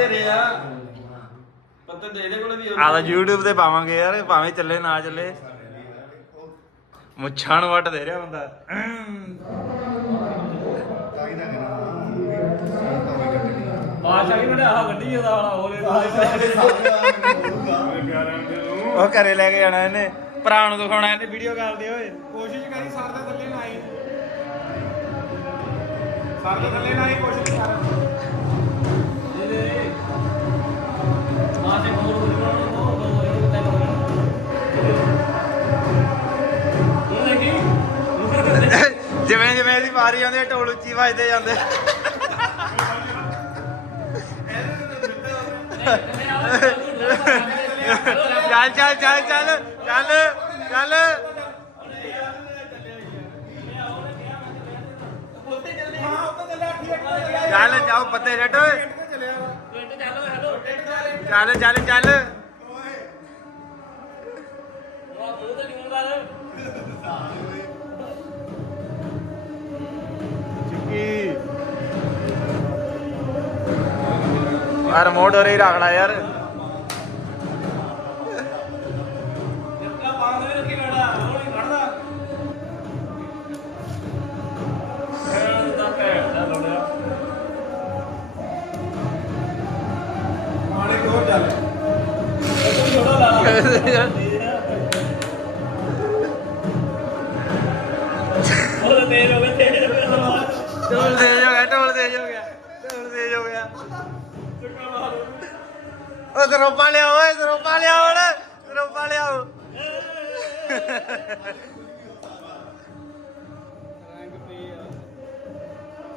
ਬਥੇਰੇ ਆ। ਪੱਤੇ ਦੇ ਇਹਦੇ ਕੋਲ ਵੀ ਆ ਤਾਂ YouTube ਤੇ ਪਾਵਾਂਗੇ ਯਾਰ ਭਾਵੇਂ ਚੱਲੇ ਨਾ ਚੱਲੇ। ਮੁੱਛਾਂ ਨੂੰ ਵੱਟ ਦੇ ਰਿਹਾ ਬੰਦਾ। ਬਾਦਸ਼ਾਹ ਵੀ ਆਹ ਗੱਡੀ ਉਹਦਾ ਵਾਲਾ ਹੋਰੇ ਉਹ ਘਰੇ ਲੈ ਕੇ ਜਾਣਾ ਇਹਨੇ। ਭਰਾ ਨੂੰ ਦਿਖਾਉਣਾ ਇਹਨੇ ਵੀਡੀਓ ਕਾਲ ਦੇ ਓਏ। ਕੋਸ਼ਿਸ਼ ਕਰੀ ਸਰ ਦੇ ਥੱਲੇ ਨਾ ਆਈ। ਸਰ ਦੇ ਥੱਲੇ ਨਾ ਆਈ ਕੋਸ਼ਿਸ਼ ਕਰ। ਜਿਵੇਂ ਜਿਵੇਂ ਇਹਦੀ ਵਾਰੀ ਆਉਂਦੀ ਢੋਲ ਉੱਚੀ ਵੱਜਦੇ ਜਾਂਦੇ ਚੱਲ ਚੱਲ ਚੱਲ ਚੱਲ ਚੱਲ ਚੱਲ। ਚੱਲ, ਜਾਓ ਪੱਤੇ ਜੱਟ। ਓਏ ਚੱਲ ਚੱਲ ਚੱਲ। ਚੁੱਕੀ ਆ ਰਿਮੋਟ ਹੋਰੇ ਹੀ ਰੱਖਣਾ ਯਾਰ। ਮਾਣੇ ਕੋਲ ਚੱਲ ਉਹ ਤੇਰੇ ਉਹ ਸਰੋਪਾ ਲਿਆਓ ਓਏ ਸਰੋਪਾ ਲਿਆਓ ਹੁਣ ਸਰੋਪਾ ਲਿਆਓ।